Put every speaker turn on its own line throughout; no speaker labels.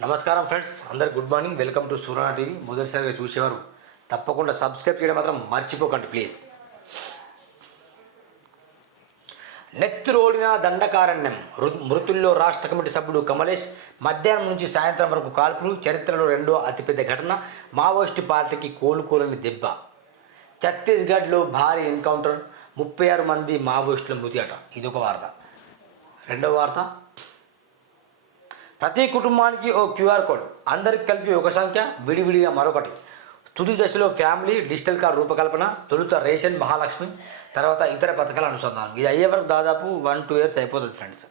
నమస్కారం ఫ్రెండ్స్ అందరు good morning. Welcome to Suryana TV. మొదటిసారిగా చూసేవారు తప్పకుండా సబ్స్క్రైబ్ చేయడం మాత్రం మర్చిపోకండి ప్లీజ్. నెత్తురోడిన దండకారణ్యం. మృతుల్లో రాష్ట్ర కమిటీ సభ్యుడు కమలేష్ మధ్యాహ్నం నుంచి సాయంత్రం వరకు కాల్పులు చరిత్రలో రెండో అతిపెద్ద ఘటన మావోయిస్టు పార్టీకి కోలుకోలేని దెబ్బ. ఛత్తీస్గఢ్లో భారీ ఎన్కౌంటర్ ముప్పై ఆరు మంది మావోయిస్టుల మృతి అట. ఇదొక వార్త. రెండవ వార్త ప్రతి కుటుంబానికి ఓ క్యూఆర్ కోడ్. అందరికి కలిపి ఒక సంఖ్య విడివిడిగా మరొకటి. తుది దశలో ఫ్యామిలీ డిజిటల్ కార్డ్ రూపకల్పన తొలుత రేషన్ మహాలక్ష్మి తర్వాత ఇతర పథకాల అనుసంధానం. ఇది అయ్యే వరకు దాదాపు వన్ టూ ఇయర్స్ అయిపోతుంది ఫ్రెండ్స్.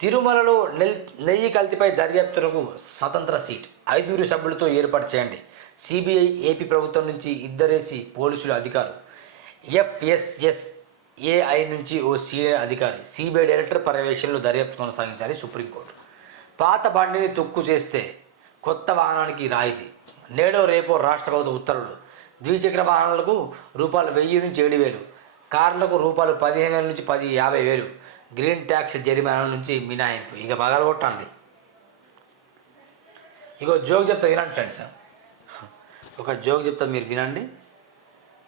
తిరుమలలో నెల్ నెయ్యి కల్తీపై దర్యాప్తులకు స్వతంత్ర సీట్. ఐదుగురు సభ్యులతో ఏర్పాటు చేయండి. సిబిఐ ఏపీ ప్రభుత్వం నుంచి ఇద్దరేసి పోలీసులు అధికారులు. ఎఫ్ఎస్ఎస్ ఏఐ నుంచి ఓ సీనియర్ అధికారి సిబిఐ డైరెక్టర్ పర్యవేక్షణలో దర్యాప్తు కొనసాగించాలి సుప్రీంకోర్టు. పాత బండిని తొక్కు చేస్తే కొత్త వాహనానికి రాయితీ. నేడో రేపో రాష్ట్ర ప్రభుత్వ ఉత్తర్వులు. ద్విచక్ర వాహనాలకు రూపాయలు వెయ్యి నుంచి ఏడు వేలు. కార్లకు రూపాయలు పదిహేను వేల నుంచి పది యాభై వేలు. గ్రీన్ ట్యాక్స్ జరిమానా నుంచి మినాయింపు ఇక పగలగొట్టండి ఇగో జోక్ చెప్తా వినండి ఫ్రెండ్స్. ఒక జోక్ చెప్తా మీరు వినండి.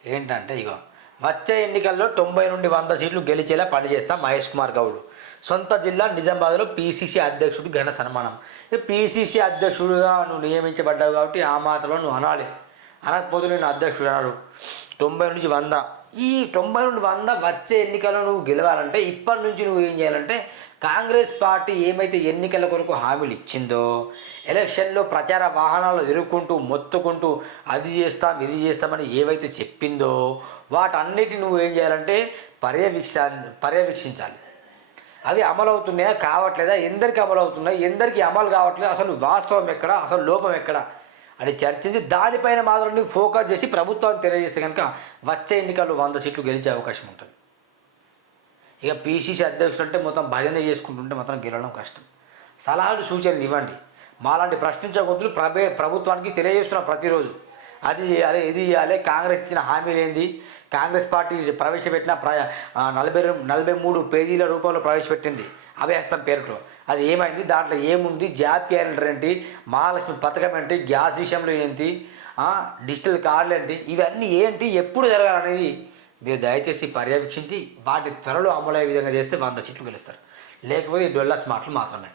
ఏంటంటే ఇగో వచ్చే ఎన్నికల్లో తొంభై నుండి వంద సీట్లు గెలిచేలా పనిచేస్తాం మహేష్ కుమార్ గౌడ్. సొంత జిల్లా నిజామాబాద్లో పీసీసీ అధ్యక్షుడు ఘన సన్మానం. పీసీసీ అధ్యక్షుడిగా నువ్వు నియమించబడ్డావు కాబట్టి ఆ మాత్రలో నువ్వు అనాలి. అనకపోతే నేను అధ్యక్షుడు అన్నాడు తొంభై నుంచి వంద. ఈ తొంభై నుండి వంద వచ్చే ఎన్నికల్లో నువ్వు గెలవాలంటే ఇప్పటి నుంచి నువ్వు ఏం చేయాలంటే కాంగ్రెస్ పార్టీ ఏమైతే ఎన్నికల కొరకు హామీలు ఇచ్చిందో ఎలక్షన్లో ప్రచార వాహనాలు ఎదుర్కొంటూ మొత్తుకుంటూ అది చేస్తాం ఇది చేస్తామని ఏవైతే చెప్పిందో వాటన్నిటి నువ్వు ఏం చేయాలంటే పర్యవేక్ష పర్యవేక్షించాలి. అవి అమలు అవుతున్నాయా కావట్లేదా ఎందరికి అమలు అవుతున్నాయి ఎందరికి అమలు కావట్లేదు అసలు వాస్తవం ఎక్కడ అసలు లోపం ఎక్కడ అని చర్చించి దానిపైన మాత్రం నువ్వు ఫోకస్ చేసి ప్రభుత్వాన్ని తెలియజేస్తే కనుక వచ్చే ఎన్నికల్లో వంద సీట్లు గెలిచే అవకాశం ఉంటుంది. ఇక పీసీసీ అధ్యక్షుడు అంటే మొత్తం భజన చేసుకుంటుంటే మాత్రం గెలవడం కష్టం. సలహాలు సూచనలు ఇవ్వండి. మాలాంటి ప్రశ్నించే ప్రభే ప్రభుత్వానికి తెలియజేస్తున్నాం ప్రతిరోజు. అది చేయాలి ఇది చేయాలి కాంగ్రెస్ ఇచ్చిన హామీలు ఏంది కాంగ్రెస్ పార్టీ ప్రవేశపెట్టిన ప్ర నలభై నలభై మూడు పేజీల రూపంలో ప్రవేశపెట్టింది. అభయస్తం పేరుతో. అది ఏమైంది? దాంట్లో ఏముంది? జాబ్ క్యాలెండర్ ఏంటి? మహాలక్ష్మి పథకం ఏంటి? గ్యాస్ విషయంలో ఏంటి? డిజిటల్ కార్డులు ఏంటి? ఇవన్నీ ఏంటి? ఎప్పుడు జరగాలనేది మీరు దయచేసి పర్యవేక్షించి వాటి త్వరలో అమలయ్యే విధంగా చేస్తే వంద సీట్లు గెలుస్తారు. లేకపోతే ఈ డొల్లాస్ మాటలు మాత్రమే.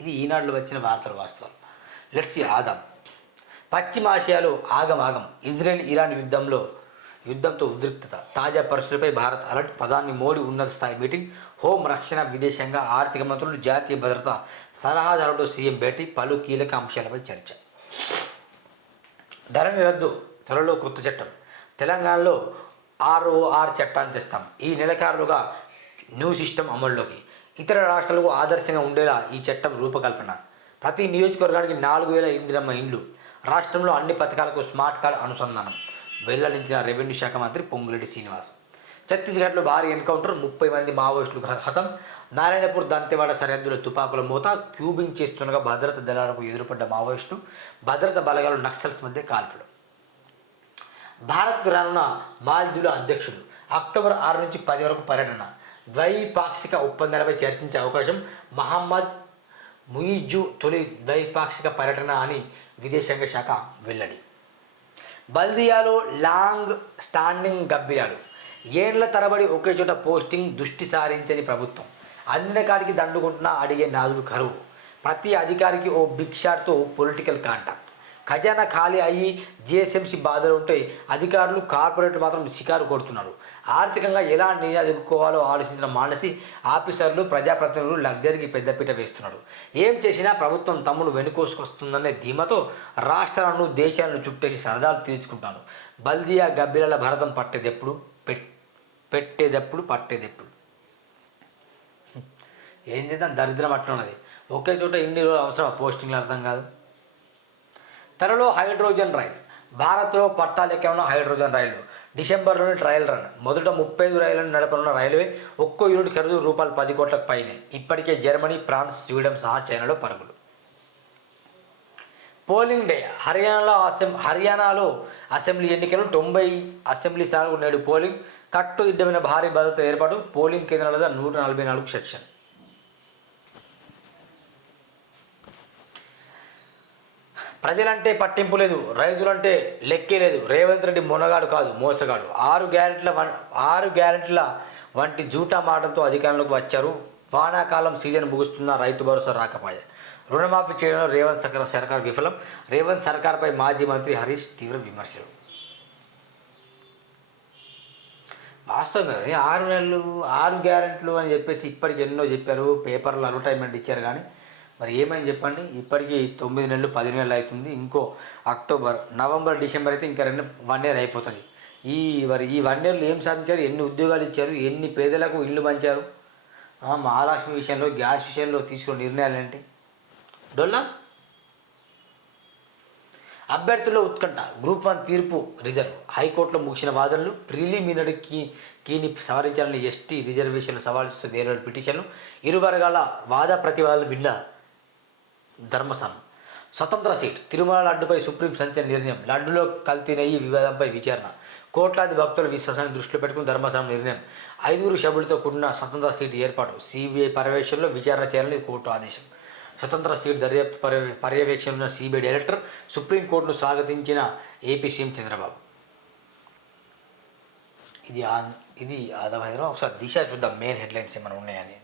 ఇది ఈనాడులో వచ్చిన వార్తలు వాస్తవాలు లెట్స్ ఆదాం పశ్చిమాసియాలో ఆగమాగం ఇజ్రాయెల్ ఇరాన్ యుద్ధంలో యుద్ధంతో ఉద్రిక్తత. తాజా పరిస్థితులపై భారత్ అలర్ట్. ప్రధాని మోడీ ఉన్నత స్థాయి మీటింగ్. హోం రక్షణ విదేశాంగ ఆర్థిక మంత్రులు జాతీయ భద్రత సలహాదారుడు సీఎం భేటీ. పలు కీలక అంశాలపై చర్చ. ధరణి రద్దు. త్వరలో కొత్త చట్టం. తెలంగాణలో ఆర్ఓఆర్ చట్టాన్ని తెస్తాం. ఈ నెలకారులుగా న్యూ సిస్టమ్ అమల్లోకి. ఇతర రాష్ట్రాలకు ఆదర్శంగా ఉండేలా ఈ చట్టం రూపకల్పన. ప్రతి నియోజకవర్గానికి నాలుగు వేల ఇందిరమ్మ ఇండ్లు. రాష్ట్రంలో అన్ని పథకాలకు స్మార్ట్ కార్డ్ అనుసంధానం. వెల్లడించిన రెవెన్యూ శాఖ మంత్రి పొంగులేటి శ్రీనివాస్. ఛత్తీస్గఢ్లో భారీ ఎన్కౌంటర్ ముప్పై మంది మావోయిస్టులు హతం. నారాయణపూర్ దంతెవాడ సరిహద్దుల తుపాకుల మూత క్యూబింగ్ చేస్తుండగా భద్రత దళాలకు ఎదురుపడ్డ మావోయిస్టు భద్రత బలగాలు నక్సల్స్ మధ్య కాల్పులు. భారత్కు రానున్న మాల్దీవుల అధ్యక్షుడు అక్టోబర్ ఆరు నుంచి పది వరకు పర్యటన. ద్వైపాక్షిక ఒప్పందాలపై చర్చించే అవకాశం మహమ్మద్ ముయిజు తొలి ద్వైపాక్షిక పర్యటన అని విదేశాంగ శాఖ వెల్లడి. బల్దియాలో లాంగ్ స్టాండింగ్ గబ్బిలాలు ఏండ్ల తరబడి ఒకే చోట పోస్టింగ్ దృష్టి సారించని ప్రభుత్వం. అందిన కాడికి దండుకుంటున్నా అడిగే నాలుగు కరువు. ప్రతి అధికారికి ఓ బిగ్ షాట్తో పొలిటికల్ కాంటాక్ట్. ఖజానా ఖాళీ అయ్యి జిఎస్ఎంసీ బాధలు ఉంటే అధికారులు కార్పొరేట్లు మాత్రం షికారు కొడుతున్నారు. ఆర్థికంగా ఎలా ఎదుర్కోవాలో ఆలోచించిన మానసి ఆఫీసర్లు ప్రజాప్రతినిధులు లగ్జరీకి పెద్దపీట వేస్తున్నారు ఏం చేసినా ప్రభుత్వం తమ్ముడు వెనుకోసుకొస్తుందనే ధీమతో రాష్ట్రాలను దేశాలను చుట్టేసి సరదాలు తీర్చుకుంటాను బల్దియా గబ్బిలల భరతం పట్టేదెప్పుడు? పెట్ పెట్టేదెప్పుడు? పట్టేదెప్పుడు? ఏం చేద్దాం? దరిద్రం అట్లున్నది. ఒకే చోట ఇన్ని రోజులు అవసరం పోస్టింగ్లు అర్థం కాదు. త్వరలో హైడ్రోజన్ రైల్. భారత్లో పట్టాలెక్కనున్న హైడ్రోజన్ రైలు. డిసెంబర్లోని ట్రయల్ రన్. మొదట ముప్పై ఐదు రైళ్ళను నడపనున్న రైల్వే ఒక్కో యూనిట్ ఖరీదు రూపాయలు పది కోట్లకు పైనే. ఇప్పటికే జర్మనీ ఫ్రాన్స్ స్వీడన్ సహా చైనాలో పరుగులు. Polling day. హర్యానాలో అసెం హర్యానాలో అసెంబ్లీ ఎన్నికలు తొంభై అసెంబ్లీ స్థానాలకు నేడు పోలింగ్. కట్టుదిట్టమైన భారీ భద్రత ఏర్పాటు పోలింగ్ కేంద్రాల నూట నలభై నాలుగు సెక్షన్. ప్రజలంటే పట్టింపు లేదు రైతులంటే లెక్కే లేదు. రేవంత్ రెడ్డి మునగాడు కాదు మోసగాడు. ఆరు గ్యారెంట్ల వన్- ఆరు గ్యారెంట్ల వంటి జూటా మాటలతో అధికారంలోకి వచ్చారు. వానాకాలం సీజన్ ముగుస్తున్న రైతు భరోసా రాకపోయే. రుణమాఫీ చేయడంలో రేవంత్ సర్కార్ సర్కార్ విఫలం. రేవంత్ సర్కార్పై మాజీ మంత్రి హరీష్ తీవ్ర విమర్శలు. వాస్తవమే ఆరు నెలలు ఆరు గ్యారెంట్లు అని చెప్పేసి ఇప్పటికి ఎన్నో చెప్పారు. పేపర్లు అడ్వర్టైజ్మెంట్ ఇచ్చారు కానీ మరి ఏమని చెప్పండి? ఇప్పటికీ తొమ్మిది నెలలు పది నెలలు అవుతుంది. ఇంకో అక్టోబర్ నవంబర్ డిసెంబర్ అయితే ఇంకా రెండు వన్ ఇయర్ అయిపోతుంది. ఈ మరి ఈ వన్ ఇయర్లో ఏం సాధించారు? ఎన్ని ఉద్యోగాలు ఇచ్చారు? ఎన్ని పేదలకు ఇల్లు పంచారు? మహాలక్ష్మి విషయంలో గ్యాస్ విషయంలో తీసుకున్న నిర్ణయాలు ఏంటి? డొల్లాస్? అభ్యర్థుల ఉత్కంఠ గ్రూప్ వన్ తీర్పు రిజర్వ్. హైకోర్టులో ముగిసిన వాదనలు ప్రిలిమినరీ కీ కీని సవరించాలని ఎస్టీ రిజర్వేషన్లు సవాలిస్తూ దేనిలోని పిటిషన్లు. ఇరు వర్గాల వాద ప్రతివాదాలు విన్నారు ధర్మస్థానం స్వతంత్ర సీట్ తిరుమల లడ్డుపై సుప్రీం సంచలన నిర్ణయం లడ్డులో కల్తీ నెయ్యి వివాదంపై విచారణ. కోట్లాది భక్తుల విశ్వాసాన్ని దృష్టిలో పెట్టుకుని ధర్మస్థానం నిర్ణయం. ఐదుగురు సభ్యులతో కూడిన స్వతంత్ర సీట్ ఏర్పాటు సిబిఐ పర్యవేక్షణలో విచారణ చేయాలని కోర్టు ఆదేశం. స్వతంత్ర సీట్ దర్యాప్తు పర్య పర్యవేక్షణ సిబిఐ డైరెక్టర్ సుప్రీంకోర్టును స్వాగతించిన ఏపీ సీఎం చంద్రబాబు. ఇది ఆ- ఇది అర్థమైందా ఒకసారి దిశ చూద్దాం మెయిన్ హెడ్లైన్స్ ఏమైనా ఉన్నాయని.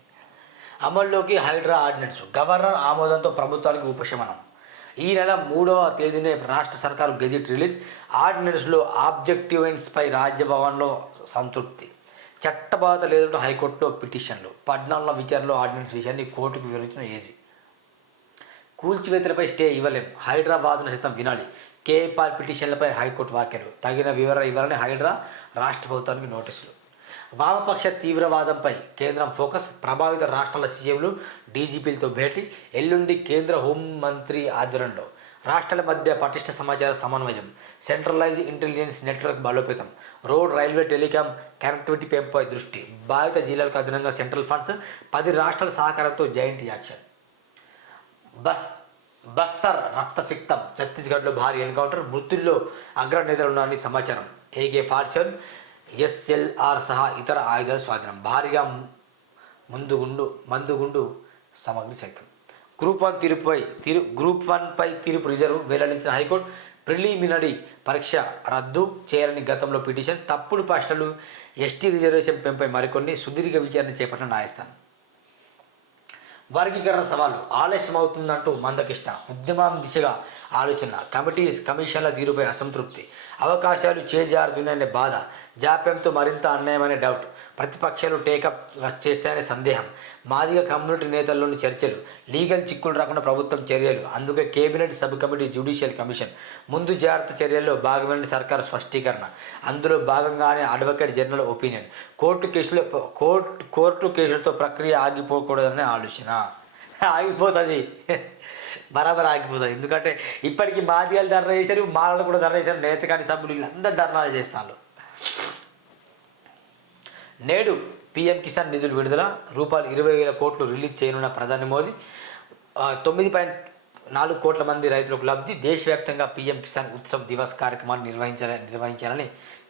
అమల్లోకి హైడ్రా ఆర్డినెన్స్ గవర్నర్ ఆమోదంతో ప్రభుత్వానికి ఉపశమనం. ఈ నెల మూడవ తేదీనే రాష్ట్ర సర్కారు గెజిట్ రిలీజ్. ఆర్డినెన్స్లో ఆబ్జెక్టివ్స్పై రాజ్యభవన్లో సంతృప్తి. చట్టబాధ లేదంటే హైకోర్టులో పిటిషన్లు. పద్నాలుగుల విచారణలో ఆర్డినెన్స్ విషయాన్ని కోర్టుకు వివరించిన ఏజీ. కూల్చివేతలపై స్టే ఇవ్వలేం. హైదరాబాద్ను సైతం వినాలి. కేపాల్ పిటిషన్లపై హైకోర్టు వ్యాఖ్యలు. తగిన వివరణ ఇవ్వాలని హైడ్రా రాష్ట్ర ప్రభుత్వానికి నోటీసులు. వామపక్ష తీవ్రవాదంపై కేంద్రం ఫోకస్. ప్రభావిత రాష్ట్రాల సీఎంలు డీజీపీలతో భేటీ. ఎల్లుండి కేంద్ర హోంమంత్రి ఆధ్వర్యంలో రాష్ట్రాల మధ్య పటిష్ట సమాచార సమన్వయం సెంట్రలైజ్ ఇంటెలిజెన్స్ నెట్వర్క్ బలోపేతం రోడ్ రైల్వే టెలికాం కనెక్టివిటీ పెంపుపై దృష్టి. బాధిత జిల్లాలకు అదనంగా సెంట్రల్ ఫండ్స్ పది రాష్ట్రాల సహకారంతో జాయింట్ యాక్షన్. బస్ బస్తర్ రక్తసిక్తం ఛత్తీస్గఢ్లో భారీ ఎన్కౌంటర్ మృతుల్లో అగ్రనేతలు ఉన్నారని సమాచారం. ఏకే ఫార్చన్ ఎస్ఎల్ఆర్ సహా ఇతర ఆయుధాల స్వాధీనం. భారీగా ముందుగుండు మందుగుండు సామగ్రి సైతం. గ్రూప్ వన్ తీర్పుపై తీరు గ్రూప్ వన్పై తీర్పు రిజర్వ్ వెల్లడించిన హైకోర్టు ప్రిలిమినరీ పరీక్ష రద్దు చేయాలని గతంలో పిటిషన్. తప్పుడు ప్రశ్నలు ఎస్టీ రిజర్వేషన్ పెంపై మరికొన్ని సుదీర్ఘ విచారణ చేపట్టిన న్యాయస్థానం. వర్గీకరణ సవాలు ఆలస్యం అవుతుందంటూ మందకృష్ణ ఉద్యమం దిశగా ఆలోచన. కమిటీస్ కమిషన్ల తీరుపై అసంతృప్తి. అవకాశాలు చేజారుతున్నాయనే బాధ జాప్యంతో మరింత అన్యాయమనే డౌట్ ప్రతిపక్షాలు టేకప్ చేస్తాయనే సందేహం. మాదిగ కమ్యూనిటీ నేతల్లోని చర్చలు లీగల్ చిక్కులు రాకుండా ప్రభుత్వం చర్యలు. అందుకే cabinet sub committee judicial commission. ముందు జాగ్రత్త చర్యల్లో భాగమైన సర్కారు స్పష్టీకరణ. అందులో భాగంగానే అడ్వకేట్ జనరల్ ఒపీనియన్ కోర్టు కేసులో కోర్టు కోర్టు కేసులతో ప్రక్రియ ఆగిపోకూడదనే ఆలోచన. ఆగిపోతుంది. బరాబర్ ఆగిపోతుంది. ఎందుకంటే ఇప్పటికీ మాదిగాలు ధర్నా చేశారు మాలలు కూడా ధర్నా చేశారు నేత కానీ సభ్యులు వీళ్ళందరూ ధర్నాలు చేస్తారు నేడు పీఎం కిసాన్ నిధులు విడుదల రూపాయలు ఇరవై వేల కోట్లు రిలీజ్ చేయనున్న ప్రధాని మోదీ తొమ్మిది పాయింట్ నాలుగు కోట్ల మంది రైతులకు లబ్ధి దేశవ్యాప్తంగా పీఎం కిసాన్ ఉత్సవ్ దివస్ కార్యక్రమాన్ని నిర్వహించాలని నిర్వహించాలని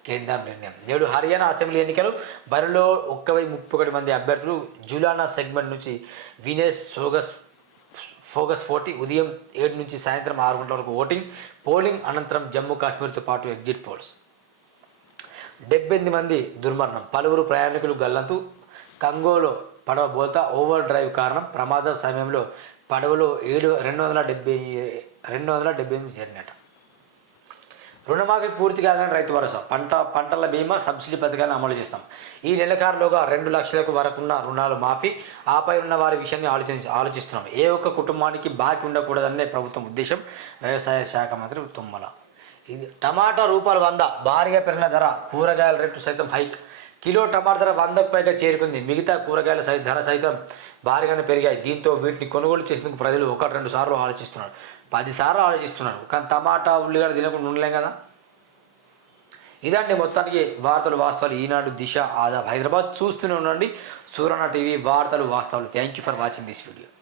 కేంద్రం నిర్ణయం. నేడు హర్యానా అసెంబ్లీ ఎన్నికలు బరిలో ఒక్క వెయ్యి ముప్పై ఒకటి మంది అభ్యర్థులు జులానా సెగ్మెంట్ నుంచి వినేష్ సోగస్ ఫోకస్ ఫోర్టీ ఉదయం ఏడు నుంచి సాయంత్రం ఆరు గంటల వరకు ఓటింగ్ పోలింగ్ అనంతరం జమ్మూ కాశ్మీర్తో పాటు ఎగ్జిట్ పోల్స్. డెబ్బెనిమిది మంది దుర్మరణం. పలువురు ప్రయాణికులు గల్లంతు. కంగోలో పడవ బోల్తా ఓవర్ డ్రైవ్ కారణం ప్రమాద సమయంలో పడవలో ఏడు రెండు వందల డెబ్బై రెండు వందల డెబ్బై ఎనిమిది జరిగినట. రుణమాఫీ పూర్తి కాగానే రైతు భరోసా. పంట పంటల బీమా సబ్సిడీ పథకాన్ని అమలు చేస్తాం. ఈ నెలకారులోగా రెండు లక్షలకు వరకున్న రుణాలు మాఫీ. ఆపై ఉన్న వారి విషయాన్ని ఆలోచించి ఆలోచిస్తున్నాం. ఏ ఒక్క కుటుంబానికి బాకీ ఉండకూడదనే ప్రభుత్వం ఉద్దేశం వ్యవసాయ శాఖ మంత్రి తుమ్మల. ఇది టమాటా రూపాయలు వంద భారీగా పెరిగిన ధర కూరగాయల రేటు సైతం హైక్. కిలో టమాటా ధర వందకు పైగా చేరుకుంది. మిగతా కూరగాయల సై ధర సైతం భారీగానే పెరిగాయి. దీంతో వీటిని కొనుగోలు చేసేందుకు ప్రజలు ఒకటి రెండు సార్లు ఆలోచిస్తున్నారు. పది సార్లు ఆలోచిస్తున్నారు. కానీ టమాటా ఉల్లిగడ్డ తినకుండా ఉండలేం కదా? ఇదండి మొత్తానికి వార్తలు వాస్తవాలు. ఈనాడు దిశ ఆదాబ్. హైదరాబాద్ చూస్తూనే ఉండండి. సూరణ టీవీ వార్తలు వాస్తవాలు. Thank you for watching this video